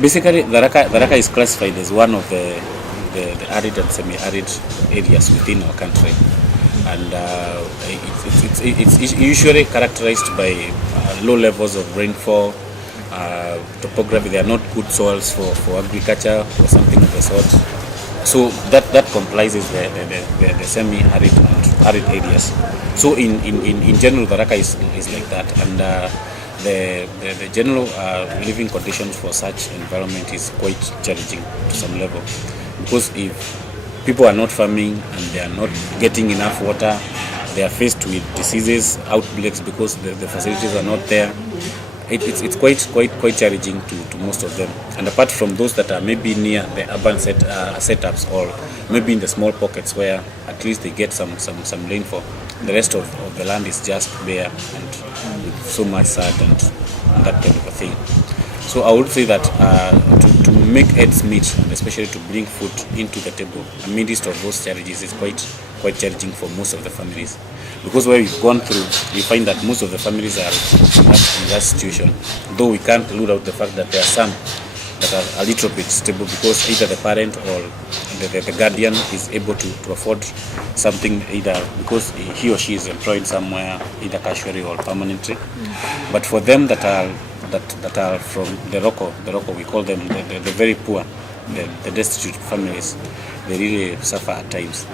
Basically, Tharaka is classified as one of the arid and semi-arid areas within our country, and it's usually characterized by low levels of rainfall, topography. They are not good soils for agriculture or something of the sort. So that comprises the semi-arid and arid areas. So in general, Tharaka is like that, and the general living conditions for such environment is quite challenging to some level, because if people are not farming and they are not getting enough water, they are faced with diseases, outbreaks, because the facilities are not there. It's quite challenging to most of them. And apart from those that are maybe near the urban setups, or maybe in the small pockets where at least they get some rainfall, the rest of the land is just bare and with so much sand and that kind of a thing. So I would say that to make ends meet, and especially to bring food into the table amidst of those challenges, is quite challenging for most of the families. Because where we've gone through, we find that most of the families are in that situation. Though we can't rule out the fact that there are some that are a little bit stable, because either the parent or the guardian is able to afford something, either because he or she is employed somewhere, either casually or permanently. But for them that are from the local, we call them the very poor, the destitute families, they really suffer at times.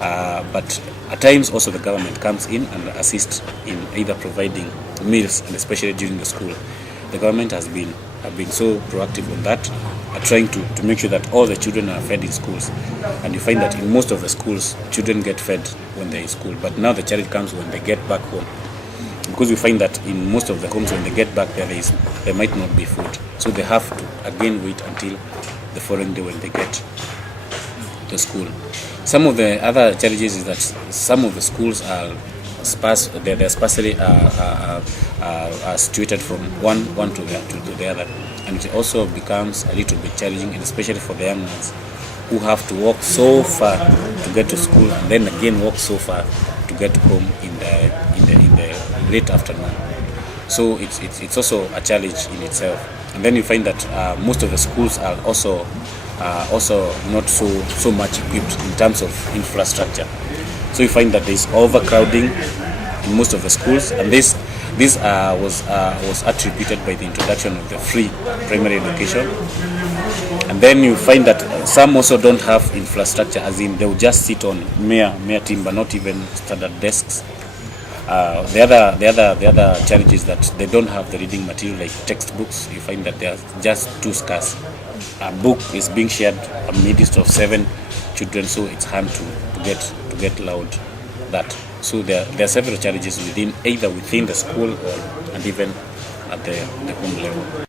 But at times also the government comes in and assists in either providing meals, and especially during the school. The government have been so proactive on that, trying to make sure that all the children are fed in schools. And you find that in most of the schools, children get fed when they're in school. But now the challenge comes when they get back home, because we find that in most of the homes, when they get back there might not be food. So they have to again wait until the following day when they get to school. Some of the other challenges is that some of the schools are sparse. They're sparsely situated from one to the other, and it also becomes a little bit challenging, and especially for the young ones who have to walk so far to get to school, and then again walk so far to get home in the late afternoon. So it's also a challenge in itself. And then you find that most of the schools are also not so much equipped in terms of infrastructure. So you find that there is overcrowding in most of the schools, and this was attributed by the introduction of the free primary education. And then you find that some also don't have infrastructure, as in they will just sit on mere timber, not even standard desks. The other challenge is that they don't have the reading material like textbooks. You find that they are just too scarce. A book is being shared amidst of 7 children, so it's hard to get allowed that. So there are several challenges either within the school and even at the home level.